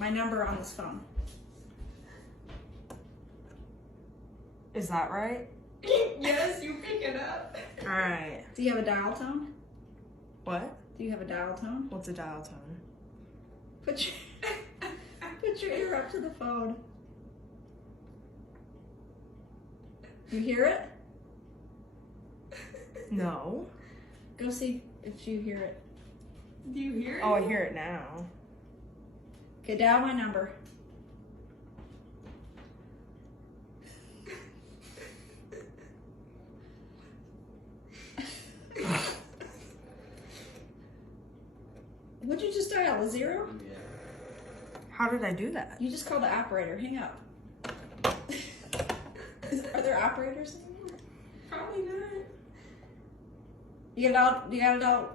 my number on this phone. Is that right? Yes, you pick it up. All right. Do you have a dial tone? What? Do you have a dial tone? What's a dial tone? Put your ear up to the phone. You hear it? No. Go see if you hear it. Do you hear it? Oh, I hear it now. Okay, dial my number. What'd you just dial? A 0? Yeah. How did I do that? You just called the operator. Hang up. Are there operators anymore? Probably not. You got it all